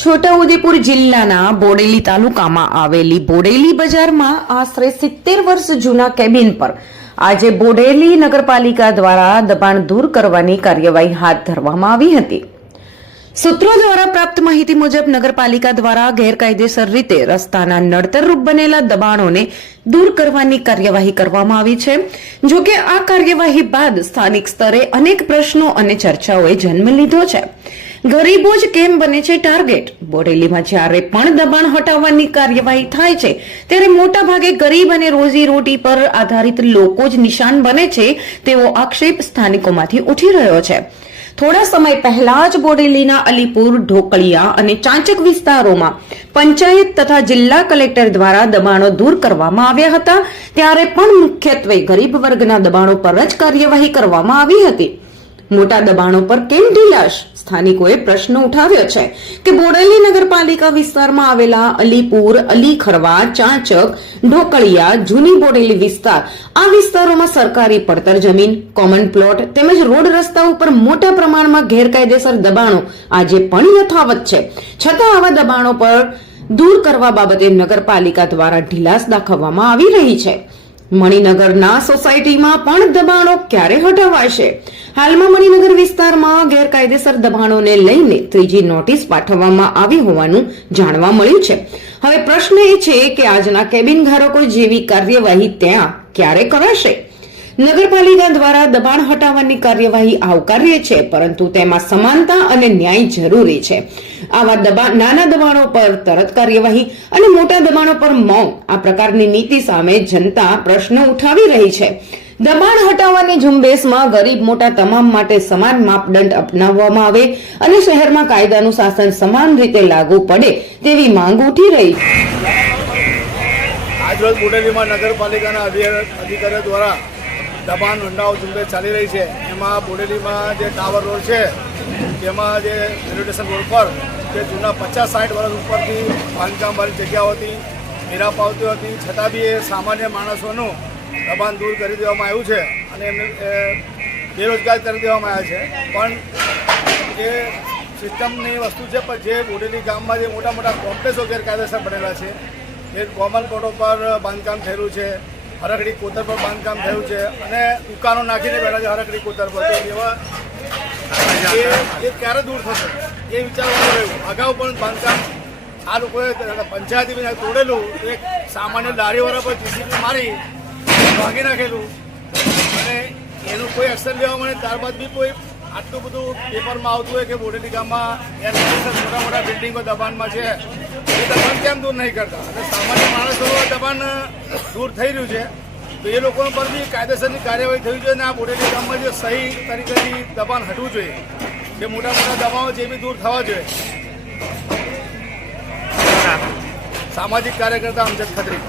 છોટાઉદેપુર જિલ્લાના બોડેલી તાલુકામાં આવેલી બોડેલી બજારમાં આશરે 70 વર્ષ જૂના કેબિન પર આજે બોડેલી નગરપાલિકા દ્વારા દબાણ દૂર કરવાની કાર્યવાહી હાથ ધરવામાં આવી હતી। સૂત્રો દ્વારા પ્રાપ્ત માહિતી મુજબ નગરપાલિકા દ્વારા ગેરકાયદેસર રીતે રસ્તાના નડતરરૂપ બનેલા દબાણોને દૂર કરવાની કાર્યવાહી કરવામાં આવી છે। જો કે આ કાર્યવાહી બાદ સ્થાનિક સ્તરે અનેક પ્રશ્નો અને ચર્ચાઓએ જન્મ લીધો છે। ગરીબો જ કેમ બને છે ટાર્ગેટ? બોડેલીમાં જ્યારે પણ દબાણ હટાવવાની કાર્યવાહી થાય છે ત્યારે મોટા ભાગે ગરીબ અને રોજી રોટી પર આધારિત લોકો જ નિશાન બને છે તેવો આક્ષેપ સ્થાનિકોમાંથી ઉઠી રહ્યો છે। થોડા સમય પહેલા જ બોડેલીના અલીપુર, ઢોકળિયા અને ચાંચક વિસ્તારોમાં પંચાયત તથા જિલ્લા કલેક્ટર દ્વારા દબાણો દૂર કરવામાં આવ્યા હતા, ત્યારે પણ મુખ્યત્વે ગરીબ વર્ગના દબાણો પર જ કાર્યવાહી કરવામાં આવી હતી। મોટા દબાણો પર કેમ ઢીલાશ? સ્થાનિકોએ પ્રશ્ન ઉઠાવ્યો છે કે બોડેલી નગરપાલિકા વિસ્તારમાં આવેલા અલીપુર, અલીખરવા, ચાંચક, ઢોકળિયા, જૂની બોડેલી વિસ્તાર, આ વિસ્તારોમાં સરકારી પડતર જમીન, કોમન પ્લોટ તેમજ રોડ રસ્તા ઉપર મોટા પ્રમાણમાં ગેરકાયદેસર દબાણો આજે પણ યથાવત છે। છતાં આવા દબાણો પર દૂર કરવા બાબતે નગરપાલિકા દ્વારા ઢીલાસ દાખવવામાં આવી રહી છે। મણિનગરના સોસાયટીમાં પણ દબાણો ક્યારે હટાવાશે? હાલમાં મણિનગર વિસ્તારમાં ગેરકાયદેસર દબાણોને લઈને ત્રીજી નોટિસ પાઠવવામાં આવી હોવાનું જાણવા મળ્યું છે। હવે પ્રશ્ન એ છે કે આજના કેબિન ધારકો જેવી કાર્યવાહી ત્યાં ક્યારે કરાશે? નગરપાલિકા દ્વારા દબાણ હટાવવાની કાર્યવાહી આવકાર્ય છે, પરંતુ તેમાં સમાનતા અને ન્યાય જરૂરી છે। આવા નાના દબાણો પર તરત કાર્યવાહી અને મોટા દબાણો પર મૌન, આ પ્રકારની નીતિ સામે જનતા પ્રશ્ન ઉઠાવી રહી છે। દબાણ હટાવવાની ઝુંબેશમાં ગરીબ મોટા તમામ માટે સમાન માપદંડ અપનાવવામાં આવે અને શહેરમાં કાયદાનું શાસન સમાન રીતે લાગુ પડે તેવી માંગ ઉઠી રહી છે। આજરોજ બોડેલીમાં નગરપાલિકાના અધિકારીઓ દ્વારા દબાણ હટાવ ઝુંબેશ ચાલી રહી છે। એમાં બોડેલીમાં જે ટાવર રોડ છે તેમાં જે રેલવે સ્ટેશન રોડ પર જે જૂના 50-60 વર્ષ ઉપરથી બાંધકામવાળી જગ્યાઓ હતી, મેરા પાવતી હતી, છતાં બી એ સામાન્ય માણસોનું દબાણ દૂર કરી દેવામાં આવ્યું છે અને એમને બેરોજગાર કરી દેવામાં આવ્યા છે। પણ જે સિસ્ટમની વસ્તુ છે, પણ જે બોડેલી ગામમાં જે મોટા મોટા કોમ્પ્લેક્સો ગેરકાયદેસર બનેલા છે, એ કોમન પ્લોટો પર બાંધકામ થયેલું છે, હરકડી કોતર પર બાંધકામ થયું છે અને દુકાનો નાખીને બેઠા છે હરકડી કોતર પર, તો એવા એ ક્યારે દૂર થશે એ વિચારવાનું રહ્યું। અગાઉ પણ બાંધકામ આ લોકોએ પંચાયતી તોડેલું, એક સામાન્ય લારીવાળા પર જીસીબી મારી ભાગી નાખેલું અને એનું કોઈ એક્શન લેવા મળે ત્યારબાદ બી કોઈ આટલું બધું પેપરમાં આવતું હોય કે બોડેલી ગામમાં મોટા મોટા બિલ્ડિંગો દબાણમાં છે, એ દબાણ કેમ દૂર નહીં કરતા? અને સામાન્ય માણસો દબાણ દૂર થઈ રહ્યું છે, તો એ લોકો પર બી કાયદેસરની કાર્યવાહી થવી જોઈએ અને આ બોડેલી ગામમાં જે સહી તરીકેથી દબાણ હટવું જોઈએ, જે મોટા મોટા દબાણો છે એ બી દૂર થવા જોઈએ। સામાજિક કાર્યકર્તા અમજદ ખત્રી।